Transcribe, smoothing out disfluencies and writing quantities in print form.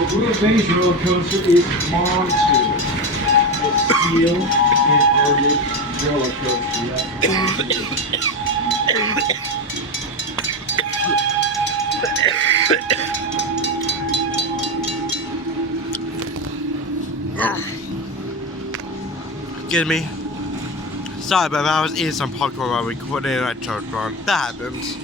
The Blue Face roller coaster is Monster. It's steel inverted roller coaster. Excuse me. Sorry, but I was eating some popcorn while recording that church run. That happens.